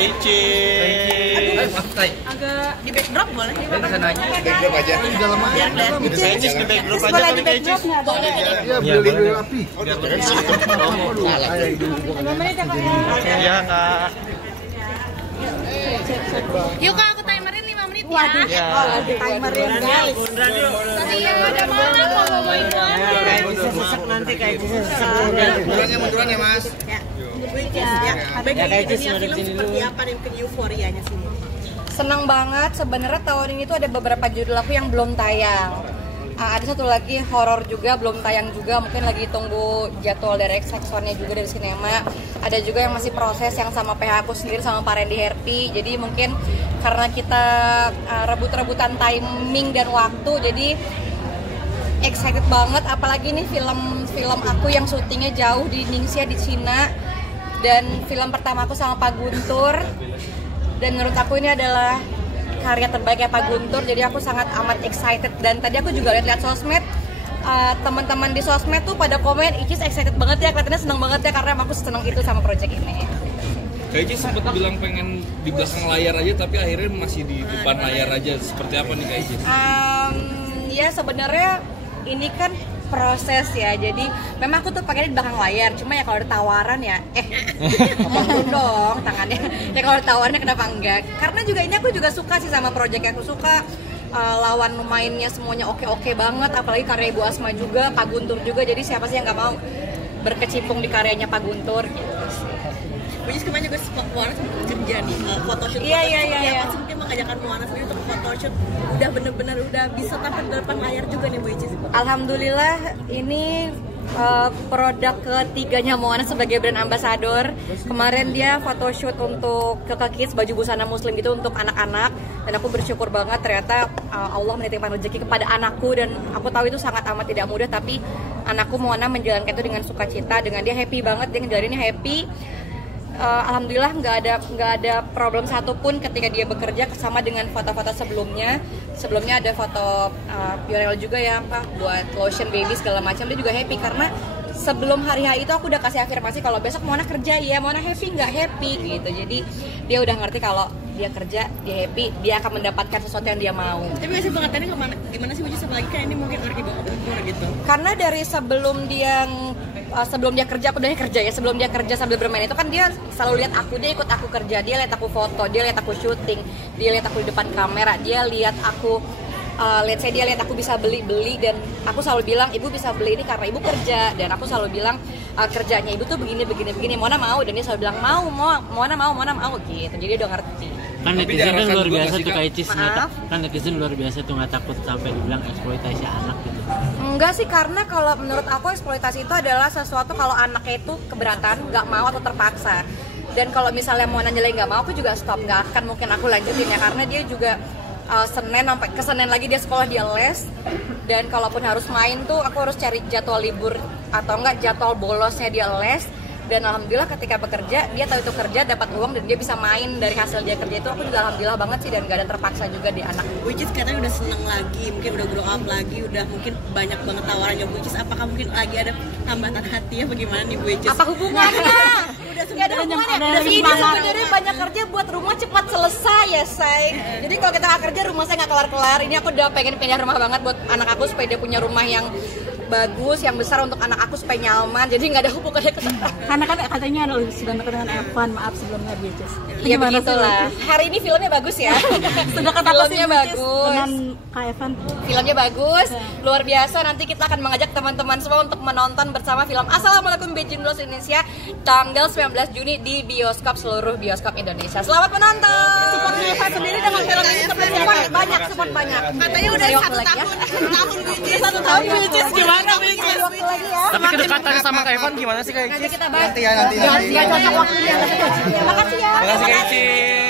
Ici. Agak di backdrop boleh? Di sana aja. Backdrop aja. Di dalam aja. Saya Ici di backdrop aja kali Kak Ici. Iya, beli api. Iya Kak. Yuk Kak, aku timerin 5 menit ya. Waduh, lagi timerin guys. Tadi ya ada mana mau bawain Kayak bisa sesak nanti kayak bisa sesak. Munduran ya Mas. Seperti apa nih mungkin euforianya sini? Senang banget sebenarnya tahun ini tuh ada beberapa judul aku yang belum tayang. Ada satu lagi horor juga belum tayang juga, mungkin lagi tunggu jadwal dari X-Factionnya juga dari sinema. Ada juga yang masih proses yang sama PH aku sendiri sama Pak Randy Herpi. Jadi mungkin karena kita rebut-rebutan timing dan waktu, jadi excited banget. Apalagi nih film aku yang syutingnya jauh di Ningxia di Cina, dan film pertama aku sama Pak Guntur. Dan menurut aku ini adalah karya terbaik ya Pak Guntur, jadi aku sangat amat excited. Dan tadi aku juga lihat sosmed, teman-teman di sosmed tuh pada komen, Icis excited banget ya, kelihatannya seneng banget ya karena aku seneng itu sama project ini. Kak Icis sempat bilang pengen di belakang layar aja, tapi akhirnya masih di depan layar aja. Seperti apa nih Kak Icis? Ya sebenarnya ini kan proses ya, jadi memang aku tuh pengen di belakang layar, cuma ya kalau ada tawaran ya ngomong dong tangannya ya, kalau ada tawarannya kenapa enggak, karena juga ini aku juga suka sih sama project yang aku suka. Lawan mainnya semuanya oke banget, apalagi karya Ibu Asma juga, Pak Guntur juga, jadi siapa sih yang nggak mau berkecimpung di karyanya Pak Guntur gitu sih. Which kemarin juga Moana kerja nih, photoshoot. Iya. Mungkin mengajarkan Moana sendiri untuk photoshoot udah bener-bener udah bisa tampil di depan layar juga nih Bu Icis. Alhamdulillah ini produk ketiganya Moana sebagai brand ambassador. Kemarin dia photoshoot untuk Keke Kids, baju busana muslim gitu untuk anak-anak, dan aku bersyukur banget ternyata Allah menitipkan rezeki kepada anakku, dan aku tahu itu sangat amat tidak mudah, tapi anakku Moana menjalankan itu dengan sukacita, dengan dia happy banget, dia ngejalaninnya happy. Alhamdulillah nggak ada problem satupun ketika dia bekerja, sama dengan foto-foto sebelumnya. Sebelumnya ada foto viral juga ya Pak, buat lotion baby segala macam. Dia juga happy karena sebelum hari H itu aku udah kasih afirmasi kalau besok Moana kerja ya, Moana happy nggak happy gitu. Jadi dia udah ngerti kalau dia kerja, dia happy, dia akan mendapatkan sesuatu yang dia mau. Tapi ngasih pengertiannya gimana sih Bu Icis, apalagi kan ini mungkin arti bapak umur gitu. Karena dari sebelum dia kerja, aku udah kerja ya, sebelum dia kerja sambil bermain itu kan dia selalu lihat aku, dia ikut aku kerja, dia lihat aku foto, dia lihat aku syuting, dia lihat aku di depan kamera, dia lihat aku dia lihat aku bisa beli, dan aku selalu bilang ibu bisa beli ini karena ibu kerja, dan aku selalu bilang kerjanya ibu tuh begini, Moana mau, dan dia selalu bilang Moana mau gitu, jadi dia udah ngerti. Kan netizen kan luar biasa tuh Kak Icis, kan netizen luar biasa tuh, nggak takut sampai dibilang eksploitasi anak gitu. Enggak sih, karena kalau menurut aku eksploitasi itu adalah sesuatu kalau anaknya itu keberatan, nggak mau atau terpaksa. Dan kalau misalnya Moana nyalain nggak mau, aku juga stop, nggak akan mungkin aku lanjutin ya, karena dia juga Senin sampai ke Senin lagi dia sekolah, dia les, dan kalaupun harus main tuh aku harus cari jadwal libur atau enggak jadwal bolosnya dia les. Dan alhamdulillah ketika bekerja dia tahu itu kerja, dapat uang, dan dia bisa main dari hasil dia kerja itu, aku juga alhamdulillah banget sih, dan gak ada terpaksa juga di anak. Bu Icis katanya udah seneng lagi, mungkin udah grow up lagi, udah mungkin banyak banget tawarannya Bu Icis. Apakah mungkin lagi ada tambatan hati ya, bagaimana nih Bu Icis? Apa hubungannya? Gak ada hubungannya. Ini sebenarnya banyak kerja buat rumah cepat selesai ya say. Jadi kalau kita gak kerja, rumah saya gak kelar-kelar. Ini aku udah pengen pindah rumah banget buat anak aku supaya dia punya rumah yang bagus, yang besar untuk anak aku supaya nyaman. Jadi nggak ada hubungannya ke sana. Karena kan katanya sudah dekat dengan Evan, maaf sebelumnya Bu Icis. Iya begitulah. Hari ini filmnya bagus ya. Sudah kata filmnya bagus. Dengan Kak Evan. Filmnya bagus, luar biasa. Nanti kita akan mengajak teman-teman semua untuk menonton bersama film Assalamualaikum Beijing Blues Indonesia tanggal 19 Juni di bioskop, seluruh bioskop Indonesia. Selamat menonton. Support Evan sendiri dengan film ini support banyak. Katanya udah 1 tahun Bu Icis. 1 tahun Bu Icis gimana? Tapi kedekatan sama Kak Evan gimana sih Kak Icis? Nanti kita bahas. Nanti ya. Makasih ya. Makasih Kak Icis.